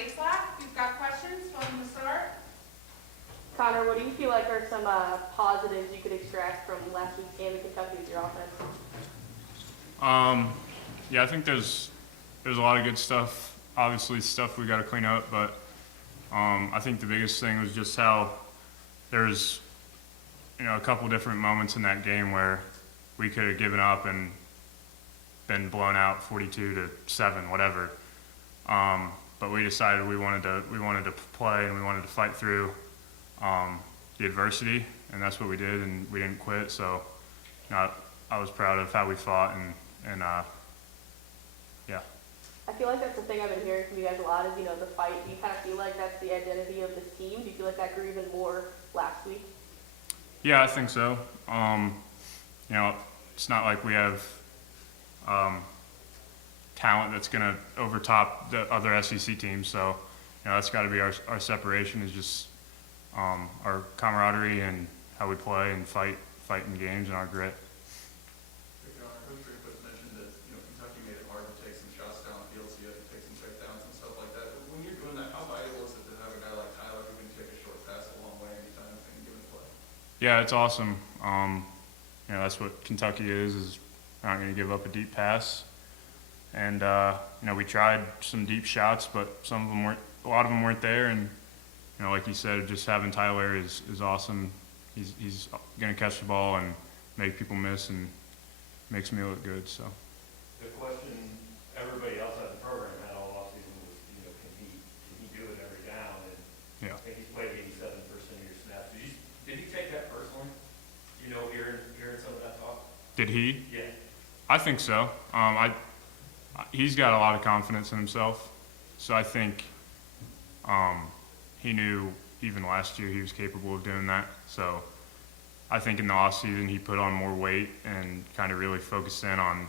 Bazelak. If you've got questions, welcome to start. Connor, what do you feel like are some positives you could extract from last week's game in Kentucky with your offense? Yeah, I think there's a lot of good stuff. Obviously, stuff we got to clean up, but I think the biggest thing was just how there's a couple different moments in that game where we could have given up and been blown out 42-7, whatever. But we decided we wanted to play and we wanted to fight through the adversity, and that's what we did, and we didn't quit. So I was proud of how we fought, and yeah. I feel like that's the thing I've been hearing from you guys a lot is, the fight. Do you kind of feel like that's the identity of this team? Do you feel like that grew even more last week? Yeah, I think so. It's not like we have talent that's going to overtop the other SEC teams. So, that's got to be our separation is just our camaraderie and how we play and fight in games and our grit. Coach Draper mentioned that Kentucky made it hard to take some shots downfield, so you had to take some checkdowns and stuff like that. When you're doing that, how valuable is it to have a guy like Tyler who can take a short pass a long way anytime in a given play? Yeah, it's awesome. That's what Kentucky is not going to give up a deep pass. And we tried some deep shots, but a lot of them weren't there. And like you said, just having Tyler is awesome. He's going to catch the ball and make people miss and makes me look good. So the question everybody else at the program had all offseason was, can he do it every down? And yeah. I think he's played 87% of your snaps. Did he take that personally? Hearing some of that talk. Did he? Yeah. I think so. He's got a lot of confidence in himself, so I think he knew even last year he was capable of doing that. So I think in the off season he put on more weight and kind of really focused in on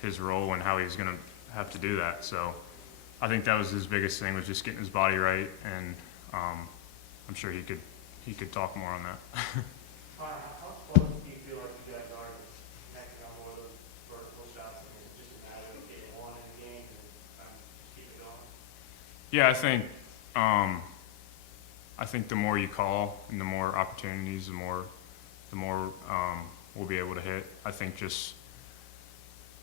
his role and how he's going to have to do that. So I think that was his biggest thing, was just getting his body right, and I'm sure he could talk more on that. How close do you feel like you guys are to connecting on more of those vertical shots? I mean, is it just a matter of getting one in the game and just keep it going? Yeah, I think the more you call and the more opportunities, the more we'll be able to hit. I think just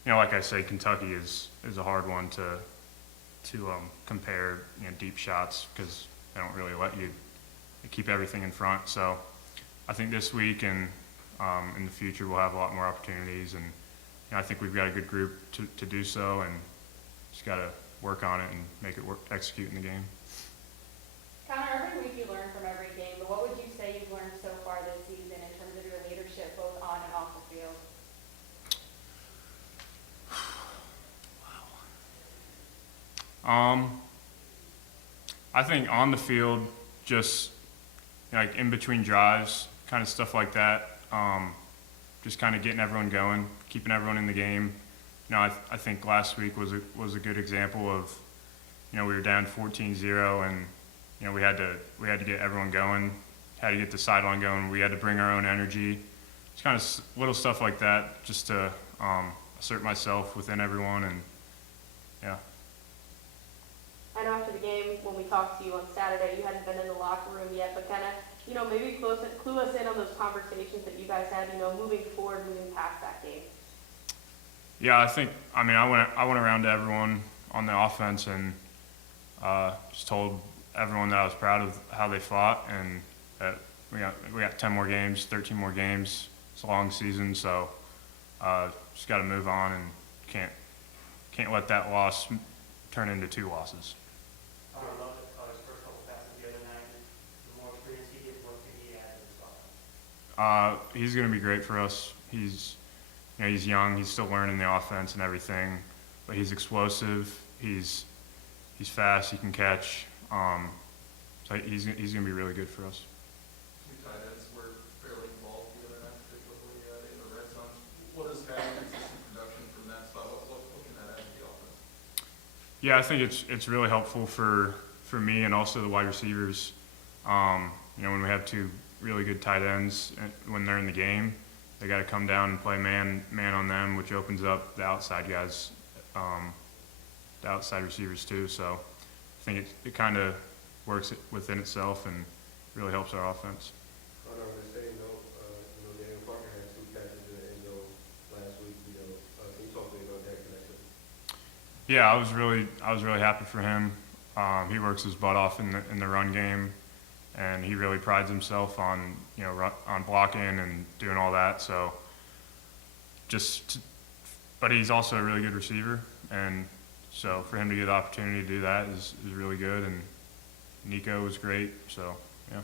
like I say, Kentucky is a hard one to compare deep shots because they don't really let you keep everything in front. So I think this week and in the future we'll have a lot more opportunities, and I think we've got a good group to do so, and just got to work on it and make it work, execute in the game. Connor, every week you learn from every game, but what would you say you've learned so far this season in terms of your leadership both on and off the field? I think on the field, just like in between drives, kind of stuff like that. Just kind of getting everyone going, keeping everyone in the game. I think last week was a good example of, we were down 14-0 and we had to get everyone going, had to get the sideline going. We had to bring our own energy. It's kind of little stuff like that, just to assert myself within everyone, and yeah. I know after the game, when we talked to you on Saturday, you hadn't been in the locker room yet, but kind of, maybe clue us in on those conversations that you guys had, moving forward, moving past that game. Yeah, I went around to everyone on the offense and just told everyone that I was proud of how they fought, and that we got 10 more games, 13 more games. It's a long season, so just got to move on and can't let that loss turn into 2 losses. I would love to his first couple passes the other night. The more experience he gets, what can he add to this offense? He's going to be great for us. He's young. He's still learning the offense and everything, but he's explosive. He's fast. He can catch. So he's going to be really good for us. 2 tight ends were fairly involved the other night, particularly in the red zone. What is having consistent production from that spot? What can that add to the offense? Yeah, I think it's really helpful for me and also the wide receivers. When we have 2 really good tight ends, when they're in the game, they got to come down and play man on them, which opens up the outside guys, the outside receivers too. So think it kind of works within itself and really helps our offense. On the same note, Daniel Parker had 2 catches in the end zone last week. Can you talk to me about that connection? Yeah, I was really happy for him. He works his butt off in the run game, and he really prides himself on on blocking and doing all that. So but he's also a really good receiver, and so for him to get the opportunity to do that is really good. And Nico was great. So yeah.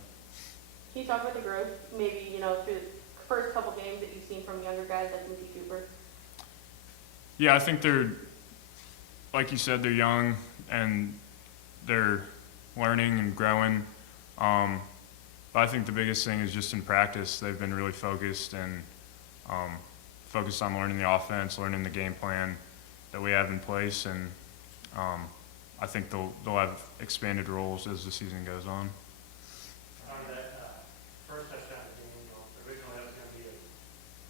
Can you talk about the growth, maybe, through the first couple games that you've seen from younger guys like Mizzou Cooper? Yeah, I think they're, like you said, they're young and they're learning and growing. But I think the biggest thing is just in practice, they've been really focused and focused on learning the offense, learning the game plan that we have in place, and I think they'll have expanded roles as the season goes on. On that first touchdown of the game, originally that was going to be a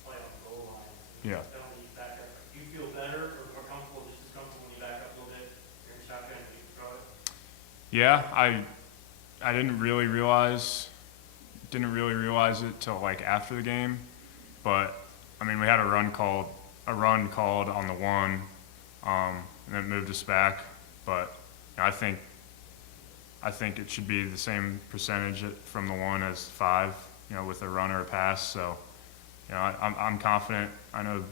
play on the goal line. Yeah. Penalty back up. Do you feel better or more comfortable, just as comfortable when you back up a little bit? You're in shotgun and you can throw it? Yeah, I didn't really realize it till like after the game, but I mean we had a run called on the 1, and then moved us back. But I think it should be the same percentage from the 1 as 5, with a run or a pass. So, I'm confident. I know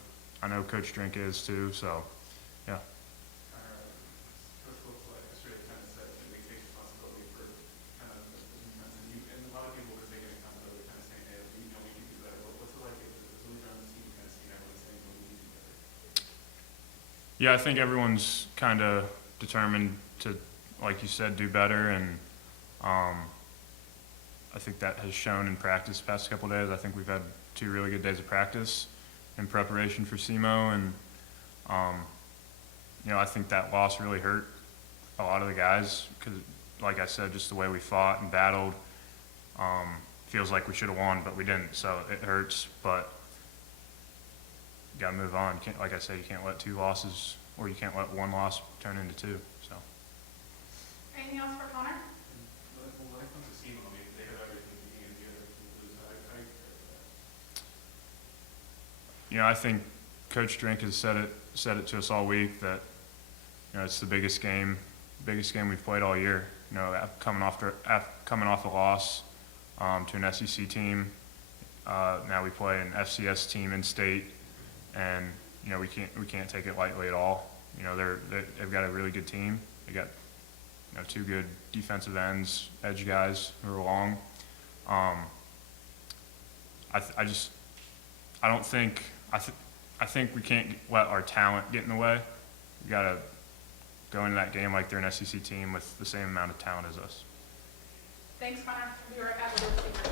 Coach Drink is too. So, yeah. Coach Bazelak yesterday kind of said that we take responsibility for kind of the defense, and a lot of people were taking accountability, kind of saying, hey, we can do better. What's it like as a leader on the team, kind of seeing everyone saying, we need to do better? Yeah, I think everyone's kind of determined to, like you said, do better, and I think that has shown in practice the past couple of days. I think we've had 2 really good days of practice in preparation for SEMO, and I think that loss really hurt a lot of the guys because, like I said, just the way we fought and battled, feels like we should have won, but we didn't. So it hurts, but you got to move on. Like I said, you can't let 2 losses, or you can't let 1 loss turn into 2. So. Anything else for Connor? When it comes to SEMO, I mean, they have everything being in the other lose. How do you prepare for that? I think Coach Drink has said it to us all week that it's the biggest game we've played all year. Coming off a loss to an SEC team, now we play an FCS team in state, and we can't take it lightly at all. They've got a really good team. They got 2 good defensive ends, edge guys who are long. I think we can't let our talent get in the way. We got to go into that game like they're an SEC team with the same amount of talent as us. Thanks, Connor. We'll be right back with those speakers.